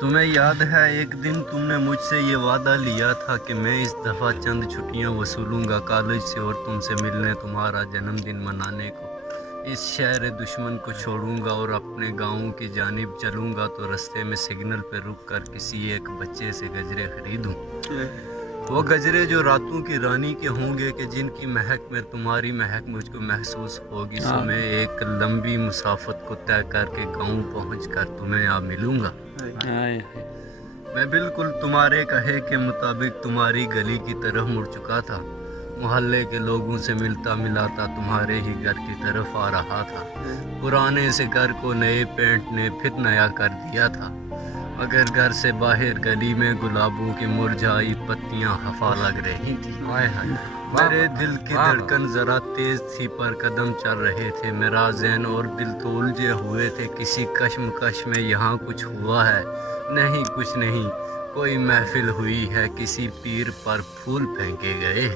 تمہیں یاد ہے ایک دن تم نے مجھ سے یہ وعدہ لیا تھا کہ میں اس دفعہ چند چھٹیاں وصولوں گا کالج سے اور تم سے ملنے، تمہارا جنم دن منانے کو اس شہر دشمن کو چھوڑوں گا اور اپنے گاؤں کی جانب چلوں گا تو رستے میں سگنل پہ رک کر کسی ایک بچے سے گجرے خریدوں، وہ گجرے جو راتوں کی رانی کے ہوں گے کہ جن کی مہک میں تمہاری مہک مجھ کو محسوس ہوگی۔ سو میں ایک لمبی مسافت کو طے کر کے گاؤں پہنچ کر تمہیں آ ملوں گا۔ میں بالکل تمہارے کہے کے مطابق تمہاری گلی کی طرف مڑ چکا تھا، محلے کے لوگوں سے ملتا ملاتا تمہارے ہی گھر کی طرف آ رہا تھا۔ پرانے سے گھر کو نئے پینٹ نے پھر نیا کر دیا تھا، مگر گھر سے باہر گلی میں گلابوں کی مرجھائی پتیاں خفا لگ رہی تھی۔ میرے دل کی دھڑکن ذرا تیز تھی پر قدم چل رہے تھے، میرا ذہن اور دل تو الجھے ہوئے تھے۔ کسی کشمکش میں یہاں کچھ ہوا ہے؟ نہیں، کچھ نہیں۔ کوئی محفل ہوئی ہے، کسی پیر پر پھول پھینکے گئے۔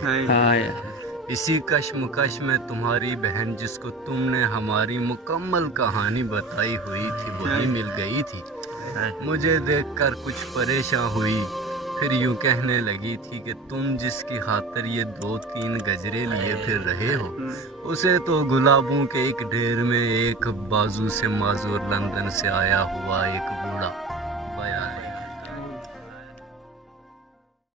اسی کشمکش میں تمہاری بہن جس کو تم نے ہماری مکمل کہانی بتائی ہوئی تھی وہی مل گئی تھی۔ مجھے دیکھ کر کچھ پریشان ہوئی، پھر یوں کہنے لگی تھی کہ تم جس کی خاطر یہ 2-3 گجرے لیے پھر رہے ہو اسے تو گلابوں کے ایک ڈھیر میں ایک بازو سے معذور لندن سے آیا ہوا ایک بوڑھا